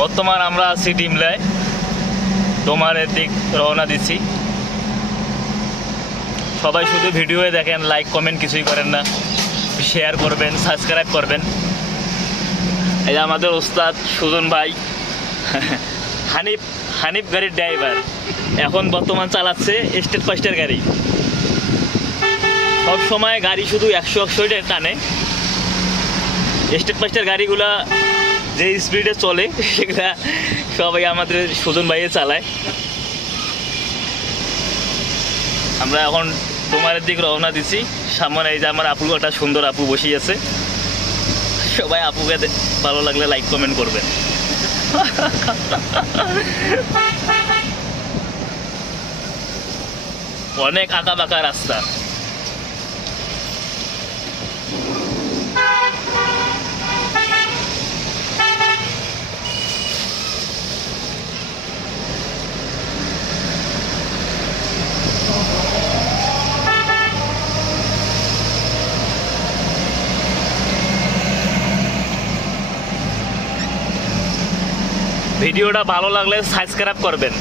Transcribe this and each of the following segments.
বর্তমান আমরা আছি ডিমলায়, ডোমারের দিক রওনা দিচ্ছি। সবাই শুধু ভিডিওয়ে দেখেন, লাইক কমেন্ট কিছুই করেন না। শেয়ার করবেন, সাবস্ক্রাইব করবেন। এই যে আমাদের ওস্তাদ সুজন ভাই, হানিফ গাড়ির ড্রাইভার, এখন বর্তমান চালাচ্ছে স্টেট ফার্স্টের গাড়ি। সব সময় গাড়ি শুধু 100 টানে। স্টেট ফার্স্টের গাড়িগুলা যে স্পিডে চলে সেগুলা সবাই আমাদের সুজন ভাইয়ে চালায়। আমরা এখন ডোমারের দিক রওনা দিছি। সামনে এই যে আমার আপু, একটা সুন্দর আপু বসে আছে। সবাই আপুকে ভালো লাগলে লাইক কমেন্ট করবেন। অনেক আঁকা বাঁকা রাস্তা। ভিডিওটা ভালো লাগলে সাবস্ক্রাইব করবেন।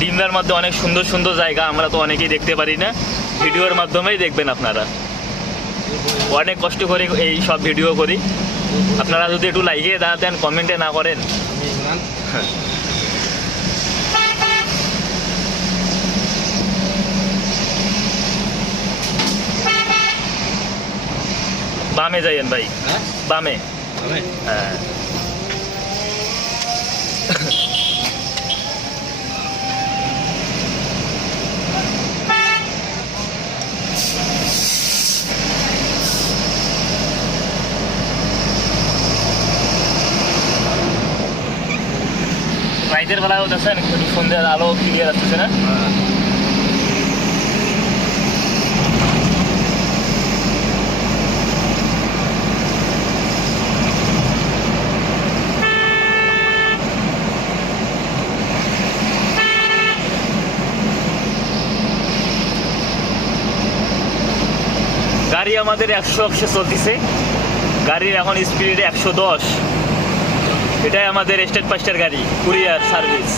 ডিমলার মধ্যে অনেক সুন্দর সুন্দর জায়গা, আমরা তো অনেকেই দেখতে পারি না, ভিডিওর মাধ্যমেই দেখবেন আপনারা। অনেক কষ্ট করে এই সব ভিডিও করি। আপনারা যদি একটু লাইকে দেন, কমেন্টে না করেন। বামে যাইয়েন ভাই, বামে। হ্যাঁ, রাইতের বেলাও দেখছেন একটু সন্ধ্যার আলো ক্লিয়ার আসতেছে না? গাড়ি আমাদের 100 চলতেছে। গাড়ির এখন স্পিড 110। এটাই আমাদের স্টেট ফার্স্টের গাড়ি, কুরিয়ার সার্ভিস।